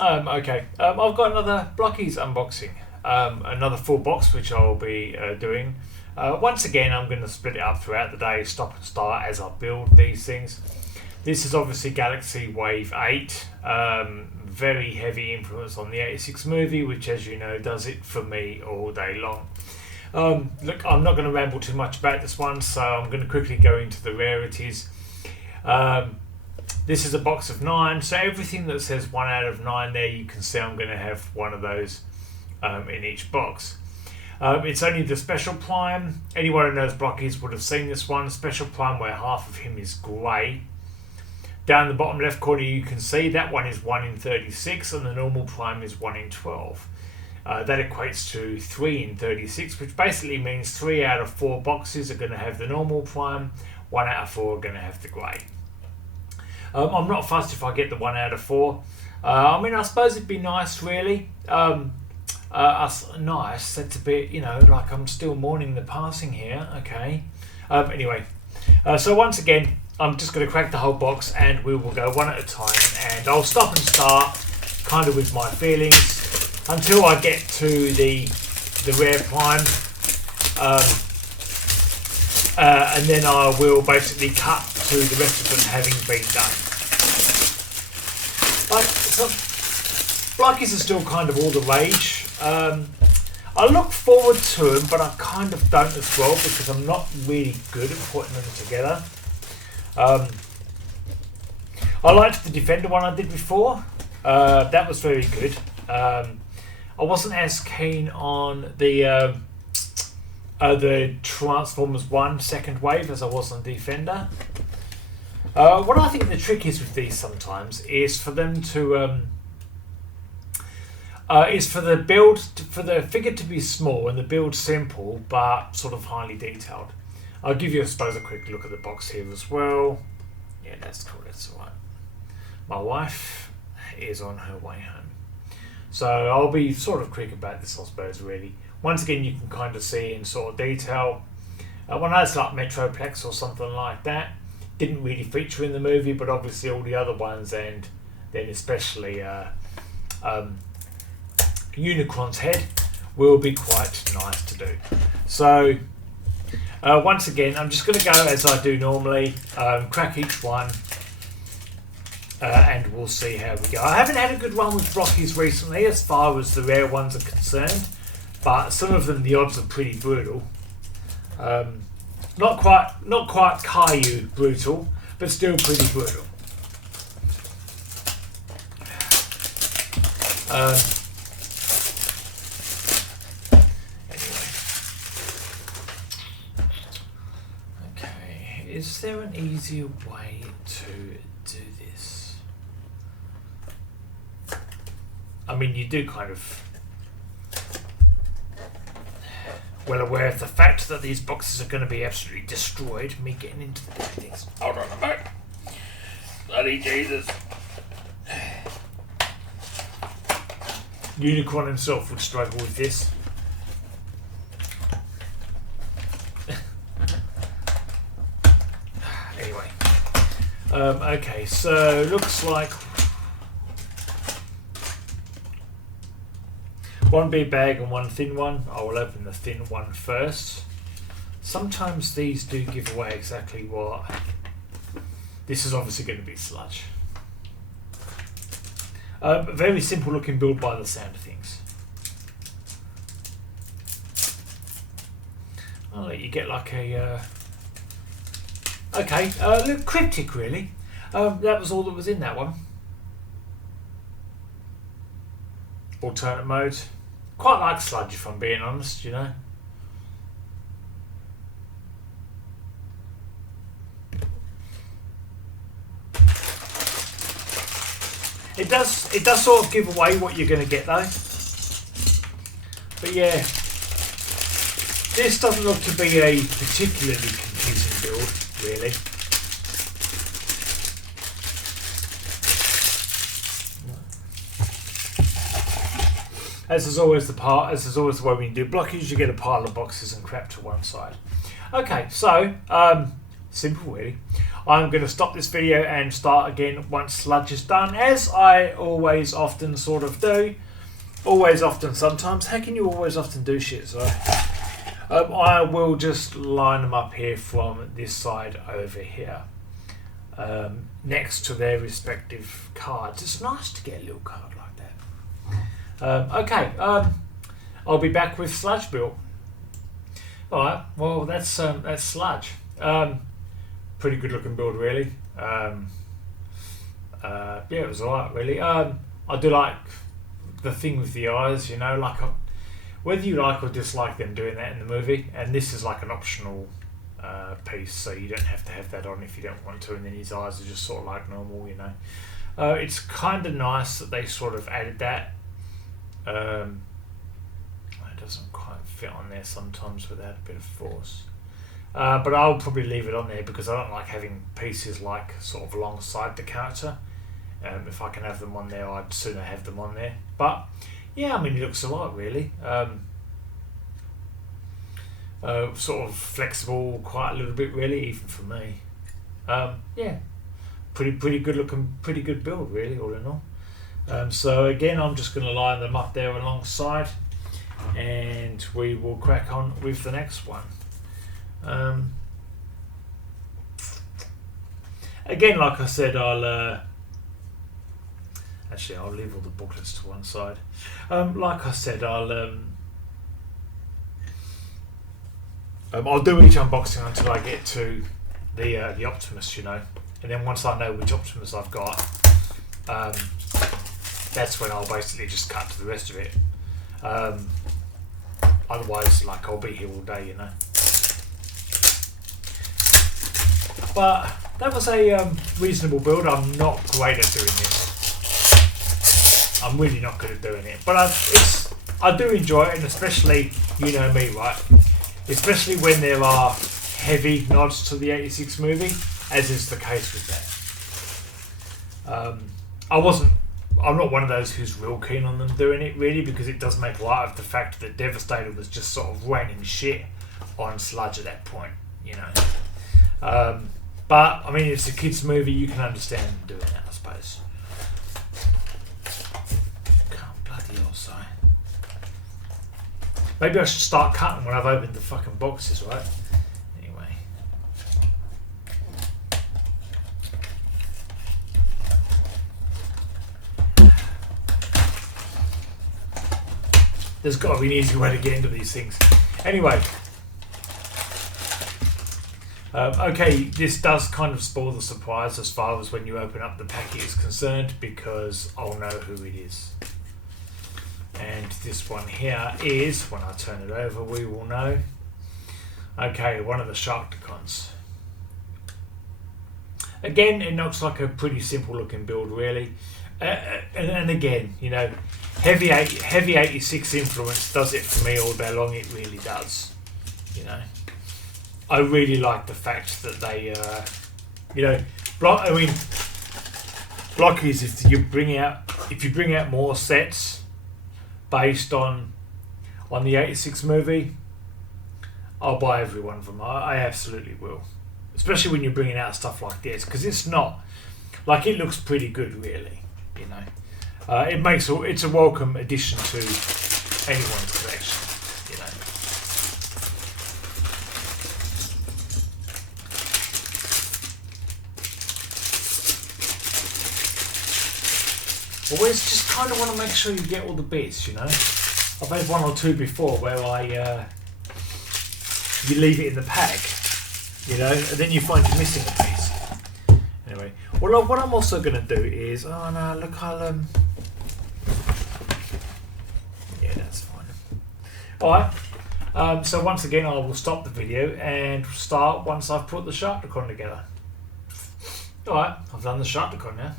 Okay, I've got another Blokees unboxing. Another full box which I'll be doing. Once again, I'm going to split it up throughout the day, stop and start as I build these things. This is obviously Galaxy Wave 8. Very heavy influence on the 86 movie, which, as you know, does it for me all day long. Look, I'm not going to ramble too much about this one, so I'm going to quickly go into the rarities. This is a box of 9, so everything that says 1 out of 9 there, you can see I'm going to have one of those in each box. It's only the Special Prime. Anyone who knows Blokees would have seen this one. Special Prime where half of him is grey. Down the bottom left corner you can see that one is 1 in 36 and the normal Prime is 1 in 12. That equates to 3 in 36, which basically means 3 out of 4 boxes are going to have the normal Prime, 1 out of 4 are going to have the grey. I'm not fussed if I get the 1 out of 4. I mean, I suppose it'd be nice, really. Nice, that's a bit, you know, like I'm still mourning the passing here. Okay. Anyway, so once again, I'm just going to crack the whole box and we will go one at a time. And I'll stop and start kind of with my feelings until I get to the rare Prime. And then I will basically cut to the rest of them having been done. So, Blokees are still kind of all the rage. I look forward to them, but I kind of don't as well because I'm not really good at putting them together. I liked the Defender one I did before. That was very good. I wasn't as keen on the Transformers 1 second wave as I was on Defender. What I think the trick is with these sometimes is for them to for the figure to be small and the build simple but sort of highly detailed. I'll give you, I suppose, a quick look at the box here as well. Yeah, that's cool. That's all right. My wife is on her way home, so I'll be sort of quick about this, I suppose. Really, once again, you can kind of see in sort of detail. One has like Metroplex or something like that. Didn't really feature in the movie, but obviously all the other ones, and then especially Unicron's head, will be quite nice to do. So once again, I'm just going to go as I do normally, crack each one, and we'll see how we go. I haven't had a good run with Blokees recently as far as the rare ones are concerned, but some of them, the odds are pretty brutal. Not quite Caillou brutal, but still pretty brutal. Anyway. Okay, is there an easier way to do this? I mean, you do kind of well aware of the fact that these boxes are going to be absolutely destroyed. Me getting into the things. Hold on a moment. Bloody Jesus. Unicron himself would struggle with this. Anyway. Okay, so looks like one big bag and one thin one. I will open the thin one first. Sometimes these do give away exactly what. This is obviously going to be Sludge. Very simple looking build by the sound of things. I'll let you get like a... okay, look, cryptic really. That was all that was in that one. Alternate mode. Quite like Sludge, if I'm being honest, you know. It does sort of give away what you're going to get though. But yeah, this doesn't look to be a particularly confusing build, really. As is always the way when you do Blokees, you get a pile of boxes and crap to one side. Okay, so simple really. I'm going to stop this video and start again once Sludge is done, as I always often sort of do. Always often sometimes. How can you always often do shit? So I will just line them up here from this side over here, next to their respective cards. It's nice to get a little card like that. Okay, I'll be back with Sludge build. Alright, well that's Sludge. Pretty good looking build really. Yeah, it was alright really. I do like the thing with the eyes, you know, like whether you like or dislike them doing that in the movie, and this is like an optional piece, so you don't have to have that on if you don't want to, and then his eyes are just sort of like normal, you know. It's kind of nice that they sort of added that. It doesn't quite fit on there sometimes without a bit of force. But I'll probably leave it on there because I don't like having pieces like sort of alongside the character. If I can have them on there, I'd sooner have them on there. But yeah, I mean, it looks alright really. Sort of flexible quite a little bit really, even for me. Yeah, pretty good looking, pretty good build really, all in all. So again, I'm just going to line them up there alongside, and we will crack on with the next one. Again, like I said, I'll leave all the booklets to one side. Like I said, I'll do each unboxing until I get to the Optimus, you know, and then once I know which Optimus I've got, that's when I'll basically just cut to the rest of it. Otherwise, like, I'll be here all day, you know. But that was a reasonable build. I'm not great at doing this. I'm really not good at doing it, but I do enjoy it, and especially, you know me, right? Especially when there are heavy nods to the '86 movie, as is the case with that. I'm not one of those who's real keen on them doing it, really, because it does make light of the fact that Devastator was just sort of raining shit on Sludge at that point, you know. But, I mean, it's a kids' movie, you can understand them doing that, I suppose. Can't bloody hell, sorry. Maybe I should start cutting when I've opened the fucking boxes, right? Anyway. There's got to be an easy way to get into these things. Anyway. Okay, this does kind of spoil the surprise as far as when you open up the packet is concerned, because I'll know who it is. And this one here is, when I turn it over, we will know. Okay, one of the Sharkticons. Again, it looks like a pretty simple looking build, really. And again, you know, heavy 86 influence does it for me all day long. It really does, you know. I really like the fact that they, you know, Blokees, if you bring out more sets based on the '86 movie, I'll buy every one of them. I absolutely will, especially when you're bringing out stuff like this, because it's not like, it looks pretty good, really. You know, it's a welcome addition to anyone's collection. You know. Always just kind of want to make sure you get all the bits, you know. I've had one or two before where you leave it in the pack, you know, and then you find you're missing a piece. Anyway, well, what I'm also going to do is, oh no, look, yeah, that's fine. Alright, so once again I will stop the video and start once I've put the Sharkticon together. Alright, I've done the Sharkticon now.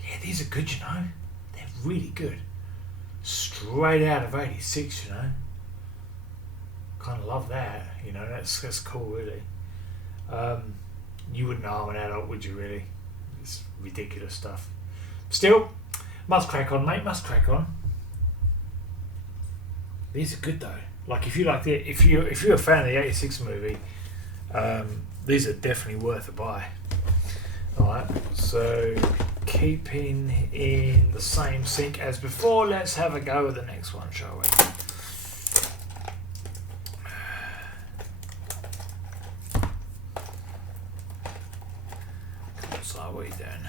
Yeah, these are good, you know. They're really good. Straight out of '86, you know. Kind of love that, you know. That's cool, really. You wouldn't know I'm an adult, would you, really? It's ridiculous stuff. Still, must crack on, mate. Must crack on. These are good, though. Like, if you're a fan of the '86 movie, These are definitely worth a buy. Alright, so keeping in the same sync as before, let's have a go with the next one, shall we? What are we doing?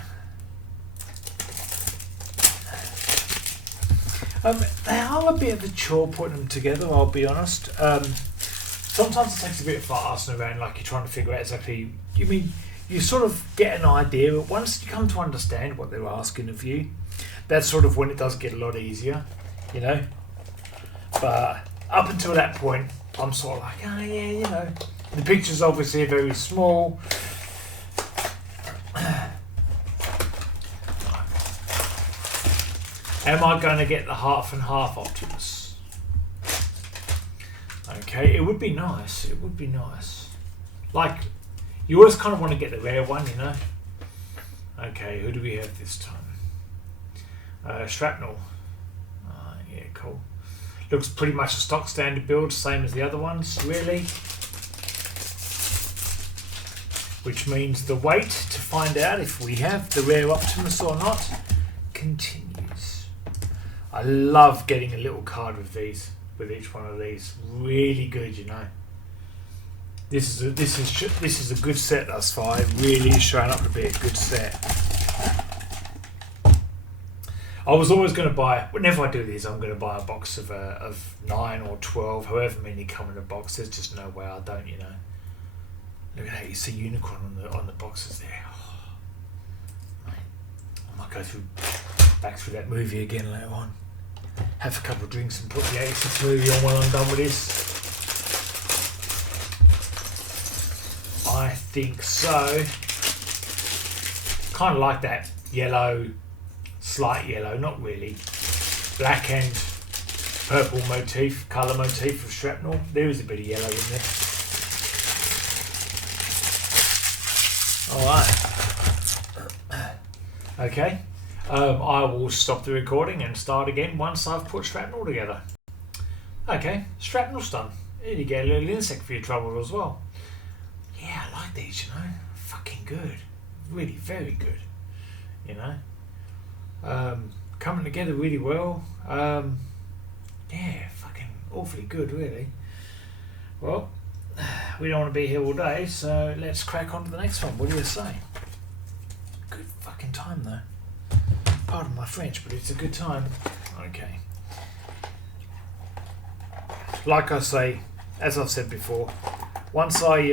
They are a bit of a chore putting them together, I'll be honest. Sometimes it takes a bit of arsing around, like you're trying to figure out exactly. You sort of get an idea, but once you come to understand what they're asking of you, that's sort of when it does get a lot easier, you know. But up until that point, I'm sort of like, oh yeah, you know. The pictures obviously are very small. Am I going to get the half and half Optimus? Okay, it would be nice. It would be nice. Like, you always kind of want to get the rare one, you know. Okay, who do we have this time? Shrapnel. Yeah, cool. Looks pretty much a stock standard build, same as the other ones, really. Which means the wait to find out if we have the rare Optimus or not continues. I love getting a little card with these, with each one of these. Really good, you know. This is a good set thus far. It really is showing up to be a good set. I was always going to buy, whenever I do these, I'm going to buy a box of 9 or 12, however many come in a box. There's just no way I don't, you know. Look at that, you see unicorn on the boxes there. Oh, mate, I might go back through that movie again later on. Have a couple of drinks and put the 86 movie on when I'm done with this. I think so. Kind of like that yellow, slight yellow, not really. Black and purple motif, colour motif of shrapnel. There is a bit of yellow in there. Alright. Okay. I will stop the recording and start again once I've put shrapnel together. Okay, shrapnel's done. You get a little insect for your trouble as well. Yeah, I like these, you know. Fucking good. Really, very good. You know. Coming together really well. Yeah, fucking awfully good, really. Well, we don't want to be here all day, so let's crack on to the next one. What do you say? Good fucking time, though. Pardon my French, but it's a good time. Okay. Like I say, as I've said before, once I've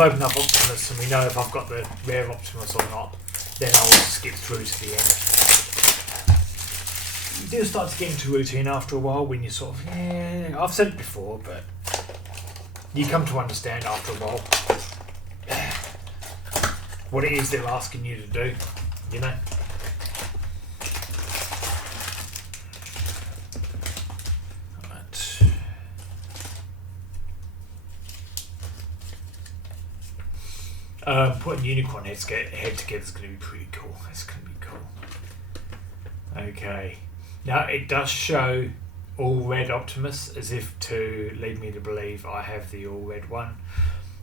opened up Optimus and we know if I've got the rare Optimus or not, then I'll skip through to the end. You do start to get into routine after a while when you sort of, yeah, I've said it before, but you come to understand after a while what it is they're asking you to do, you know. Putting unicorn head together is going to be pretty cool. It's going to be cool. Okay. Now it does show all red Optimus as if to lead me to believe I have the all red one.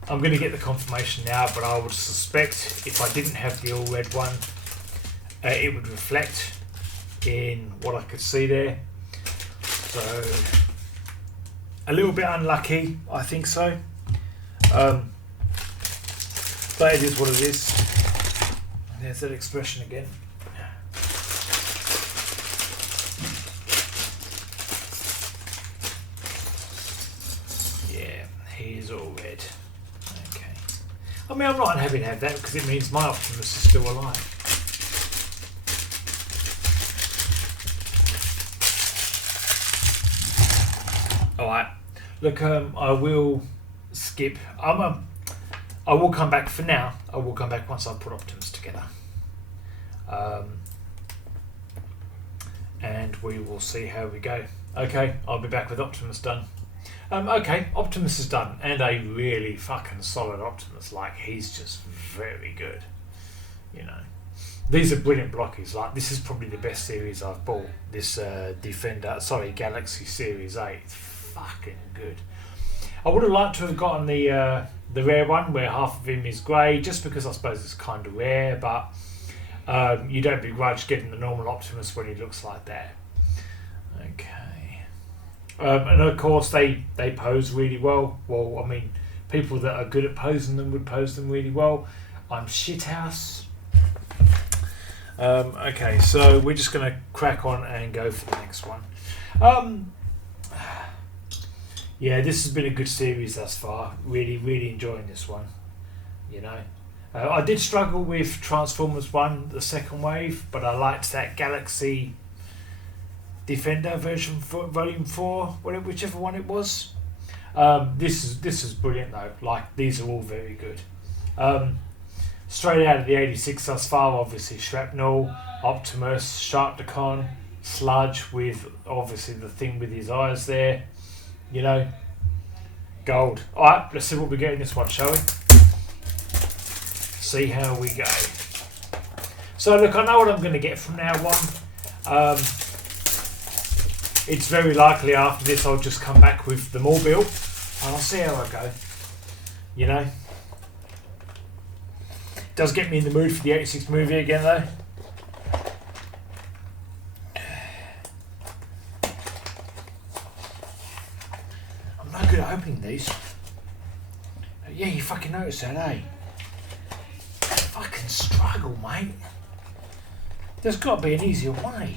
I'm going to get the confirmation now, but I would suspect if I didn't have the all red one, it would reflect in what I could see there. So a little bit unlucky, I think so. But it is what it is. There's that expression again. Yeah, he is all red. Okay. I mean, I'm not unhappy to have that because it means my Optimus is still alive. Alright. Look, I will skip. I will come back for now. I will come back once I've put Optimus together. And we will see how we go. Okay, I'll be back with Optimus done. Okay, Optimus is done. And a really fucking solid Optimus. Like, he's just very good. You know. These are brilliant blockies. Like, this is probably the best series I've bought. This Galaxy Series 8. It's fucking good. I would have liked to have gotten the rare one where half of him is grey, just because I suppose it's kind of rare, but you don't begrudge getting the normal Optimus when he looks like that. Okay. And of course they pose really well. Well, I mean, people that are good at posing them would pose them really well. I'm shithouse. Okay, so we're just going to crack on and go for the next one. Yeah, this has been a good series thus far. Really enjoying this one. You know, I did struggle with Transformers 1, the second wave, but I liked that Galaxy Defender version, Volume 4, whichever one it was. This is brilliant though. Like, these are all very good. Straight out of the 86 thus far, obviously Shrapnel, Optimus, Sharkticon, Sludge with obviously the thing with his eyes there. You know, gold. Alright, let's see what we get in this one, shall we? See how we go. So look, I know what I'm going to get from now on. It's very likely after this I'll just come back with the more build and I'll see how I go. You know, does get me in the mood for the 86 movie again though. I'm no good at opening these. Yeah, you fucking noticed that, eh? Fucking struggle, mate. There's got to be an easier way.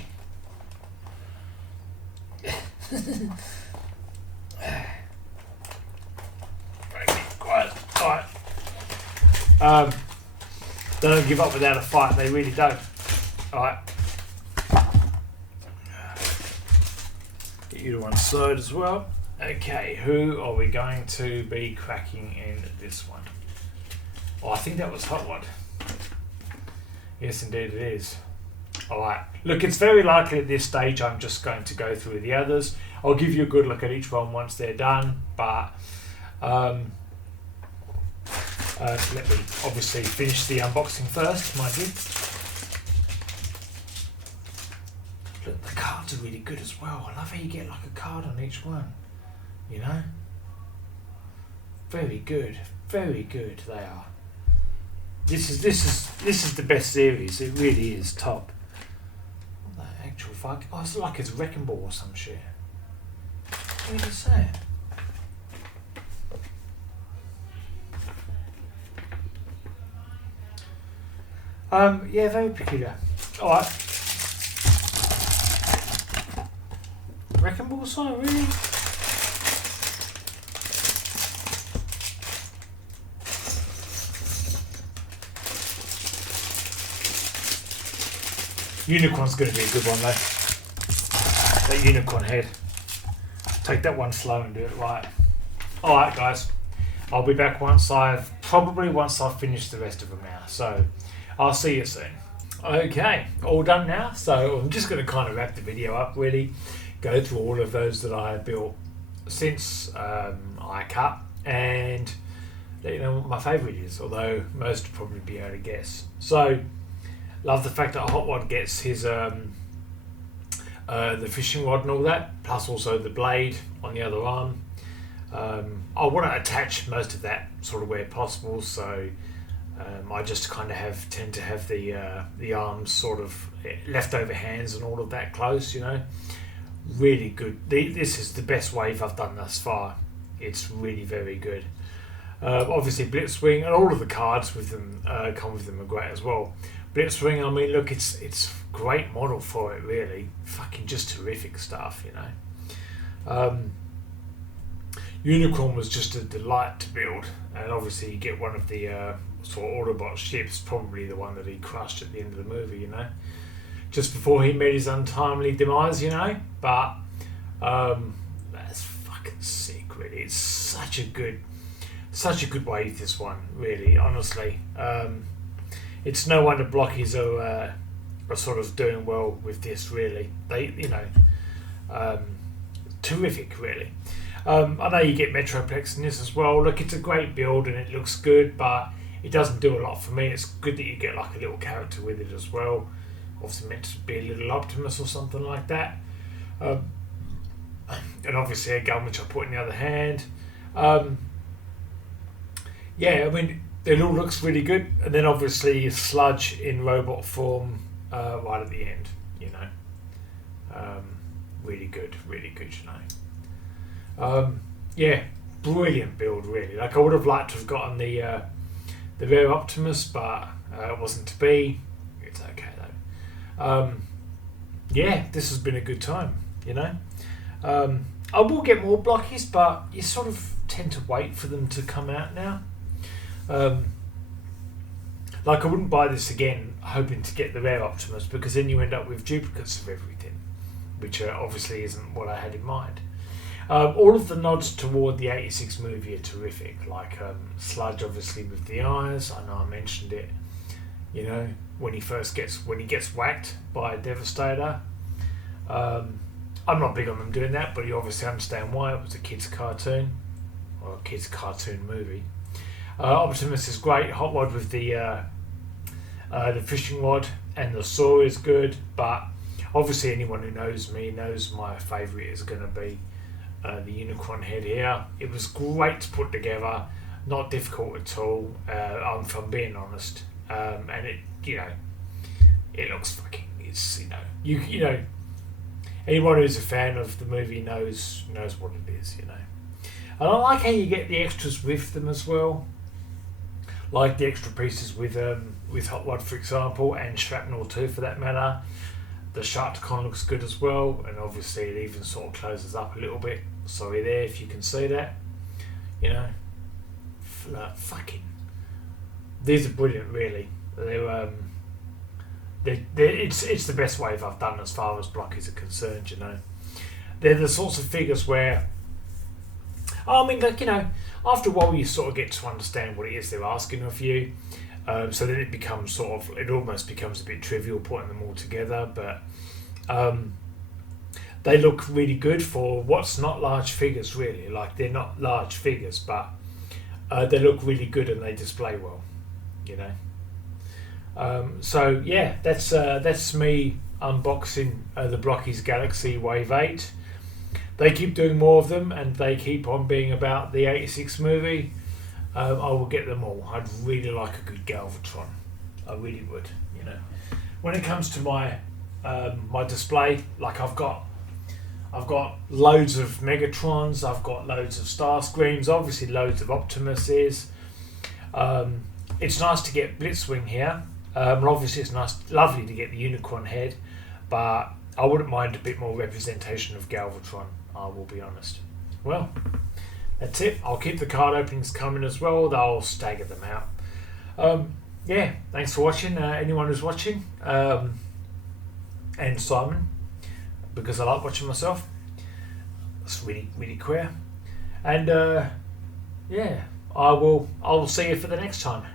Quiet. Alright. They don't give up without a fight, they really don't. Alright. Get you to one side as well. Okay, who are we going to be cracking in this one? Oh, I think that was Hot One. Yes, indeed it is. Alright, look, it's very likely at this stage I'm just going to go through the others. I'll give you a good look at each one once they're done, but let me obviously finish the unboxing first, mind you. Look, the cards are really good as well. I love how you get like a card on each one, you know? Very good they are. This is the best series. It really is top. What the actual fuck? Oh, it's like it's a wrecking ball or some shit. What is that? Yeah, very peculiar. Alright. Wrecking ball sign, really? Unicorn's going to be a good one though. That unicorn head. Take that one slow and do it right. Alright guys, I'll be back once I've finished the rest of them now. So I'll see you soon. Okay, all done now. So I'm just going to kind of wrap the video up really. Go through all of those that I have built since I cut and let you know what my favourite is. Although most will probably be able to guess. So love the fact that Hot One gets his the fishing rod and all that, plus also the blade on the other arm. I want to attach most of that sort of where possible, so I just kind of tend to have the arms sort of leftover hands and all of that close, you know. Really good. This is the best wave I've done thus far. It's really very good. Obviously Blitzwing and all of the cards with them come with them are great as well. Blitzwing, I mean, look, it's great model for it, really. Fucking just terrific stuff, you know. Unicorn was just a delight to build, and obviously you get one of the sort of Autobot ships, probably the one that he crushed at the end of the movie, you know, just before he met his untimely demise, you know. But that's fucking sick, really. It's such a good wave, this one, really, honestly. It's no wonder Blokees are sort of doing well with this, really. They, you know, terrific, really. I know you get Metroplex in this as well. Look, it's a great build and it looks good, but It doesn't do a lot for me. It's good that you get like a little character with it as well. Obviously meant to be a little Optimus or something like that. And obviously a gun which I put in the other hand. Yeah, I mean, it all looks really good. And then obviously Sludge in robot form right at the end, you know. Really good, you know. Yeah, brilliant build, really. Like, I would have liked to have gotten the rare Optimus, but it wasn't to be. It's okay, though. Yeah, this has been a good time, you know. I will get more Blockies, but you sort of tend to wait for them to come out now. Like, I wouldn't buy this again hoping to get the rare Optimus, because then you end up with duplicates of everything, which obviously isn't what I had in mind. All of the nods toward the 86 movie are terrific, like Sludge obviously with the eyes. I know I mentioned it, you know, when he gets whacked by a Devastator. I'm not big on them doing that, but you obviously understand why. It was a kid's cartoon, or a kid's cartoon movie. Optimus is great. Hot Rod with the fishing rod, and the saw is good. But obviously, anyone who knows me knows my favourite is going to be the unicorn head here. It was great to put together, not difficult at all. If I'm being honest, and it, you know, it looks fucking. It's, you know, you know. Anyone who's a fan of the movie knows what it is, you know. And I like how you get the extras with them as well, like the extra pieces with Hot Rod, for example, and Shrapnel too, for that matter. The Sharkticon looks good as well, and obviously it even sort of closes up a little bit. Sorry there if you can see that, you know. Fucking, these are brilliant, really. It's the best wave I've done as far as Blokees are concerned, you know. They're the sorts of figures where, I mean, like, you know, after a while you sort of get to understand what it is they're asking of you. So then it almost becomes a bit trivial putting them all together, but they look really good for what's not large figures, really. Like, they're not large figures, but they look really good and they display well, you know. So yeah, that's me unboxing the Blokees Galaxy Wave 8. They keep doing more of them, and they keep on being about the 86 movie. I will get them all. I'd really like a good Galvatron. I really would, you know. When it comes to my my display, like I've got loads of Megatrons, I've got loads of Starscreams, obviously loads of Optimuses. It's nice to get Blitzwing here. Obviously it's lovely to get the unicorn head, but I wouldn't mind a bit more representation of Galvatron, I will be honest. Well, that's it. I'll keep the card openings coming as well. They'll stagger them out. Yeah, thanks for watching, anyone who's watching, and Simon, because I like watching myself. It's really, really queer. And yeah, I will see you for the next time.